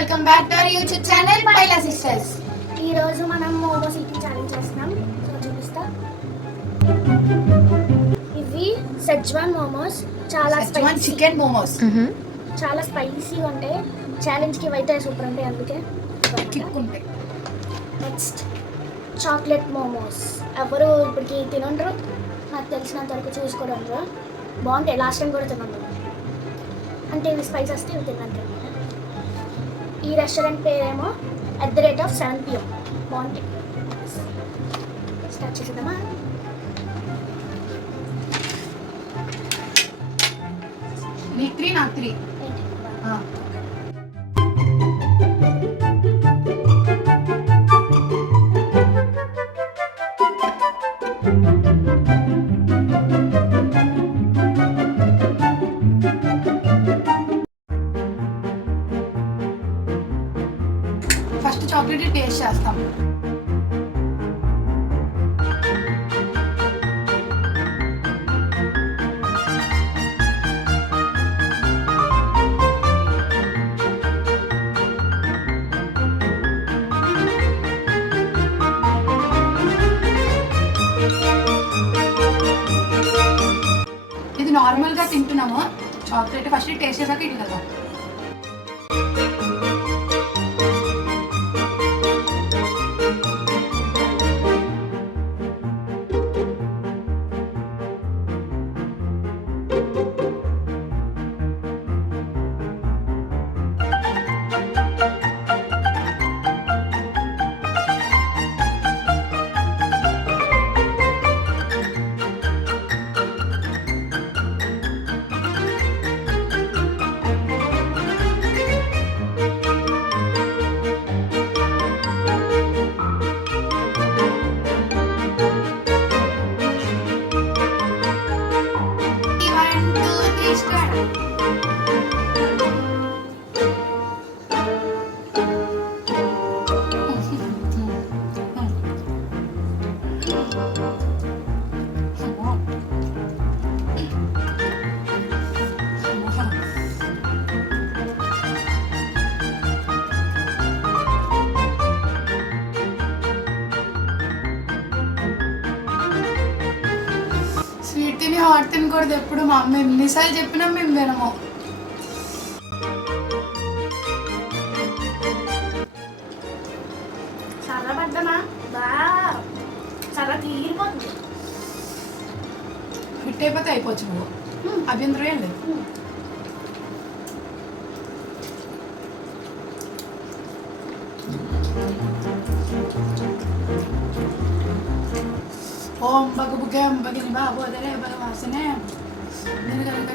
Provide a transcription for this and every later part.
Welcome back to our YouTube channel Paila sisters. ఈ రోజు మనం మోమోస్ ఈటింగ్ ఛాలెంజ్ చేస్తున్నాం. సో చూపిస్తా. ఇవి సెజ్వాన్ మోమోస్, చాలా స్పైసీ చికెన్ మోమోస్, చాలా స్పైసీ ఉంటాయి. ఛాలెంజ్ కి అయితే సూపర్ ఉంటాయి, అందుకే కిక్ ఉంటాయి. Next chocolate momos. ఎవరు ఇప్పటికి తినంటారు, నాకు తెలిసినంత వరకు చూసుకోవడం బాగుంటాయి. లాస్ట్ టైం కూడా తిన్నాను, అంటే ఇవి స్పైస్ వస్తే ఇవి తిన్నాను. ఈ రెస్టారెంట్ పేరేమో @7 PM. బాగుంటాయి. స్టార్ట్ చేసేద్దామా? నీకు 3 నాకు 3. ఫస్ట్ చాక్లెట్ టేస్ట్ చేస్తాం. ఇది నార్మల్గా తింటున్నాము. చాక్లెట్ ఫస్ట్ టేస్ట్ చేసాక ఇది కదా. స్వీట్ తిని హాట్ తినకూడదు ఎప్పుడు. మా అమ్మ ఎన్నిసార్లు చెప్పినా మేము వినము. చాలా పడ్డమా చాలా తీరిపోతుంది. హిట్ అయిపోతే అయిపోవచ్చు. నువ్వు అభ్యంతరం ఏం లేదు. ఓం బగబుగం బగిని బాబోదరే బలవాసనే నేను కనుక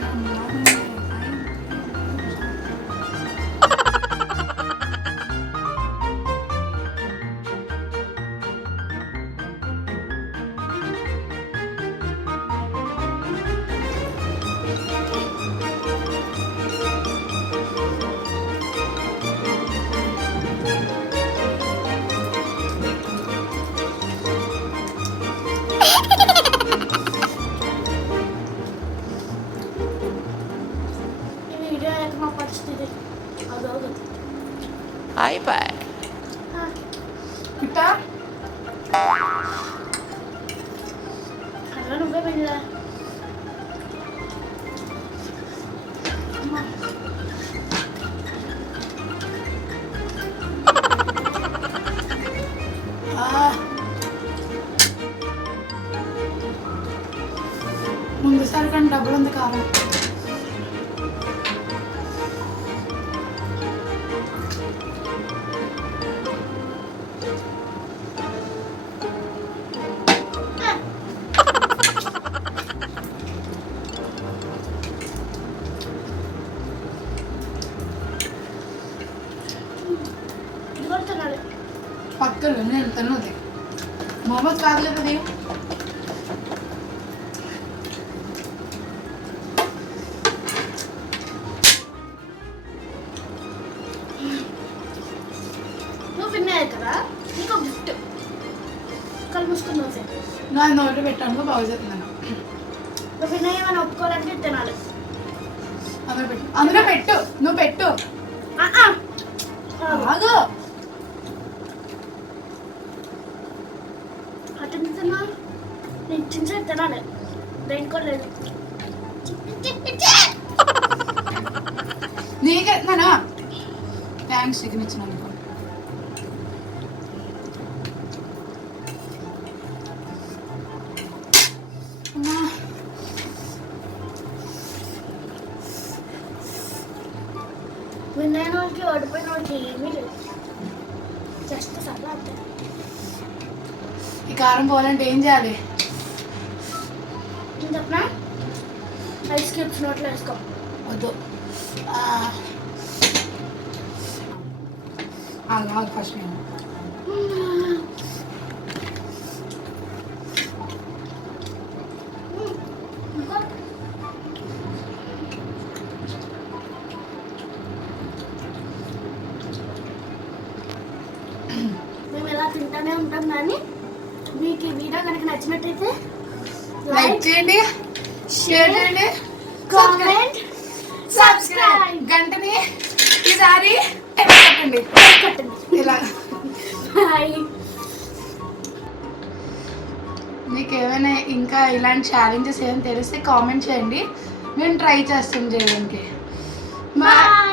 iPad. Kita? Ano ba nila? ముందుసారి కానీ డబ్బులు ఉంది కారం. పక్కలు నేను తిన్నది మొహమ్మద్ కాదులేదు. అది నువ్వు విన్నాయి కదా, నీకు గిఫ్ట్. కళ్ళు మూసుకున్నావు సార్. నా నోటి పెట్టాను బాగా చెప్తున్నాను. నువ్వు విన్నాయి ఏమైనా ఒప్పుకోవాలంటే తినాలి. అందులో పెట్టు. నువ్వు పెట్టు. చేస్తున్నాను. థ్యాంక్స్ చికెన్ ఇచ్చినందుకు. అమ్మా. విన్నైన వాళ్ళకి ఓడిపోయిన వాళ్ళకి ఏమీ లేదు, జస్ట్ సరదా అంతే. ఈ కారం పోవాలంటే ఏం చేయాలి? నేను చెప్పనా, ఐస్ క్యూబ్స్ నోట్లో వేసుకో. వద్దు. అలాగే ఫస్ట్ నేను మేము ఎలా తింటానే ఉంటాం, కానీ మీకు ఈ వీడియో కనుక నచ్చినట్టయితే లైక్ చేయండి, షేర్ చేయండి, కామెంట్, సబ్స్క్రైబ్, గంటని ఈసారి కొట్టండి కొట్టండి. ఇలా. బాయ్. మీకు ఏమైనా ఇంకా ఇలాంటి ఛాలెంజెస్ ఏమైనా తెలిస్తే కామెంట్ చేయండి, నేను ట్రై చేస్తాను చేయడానికి. బాయ్.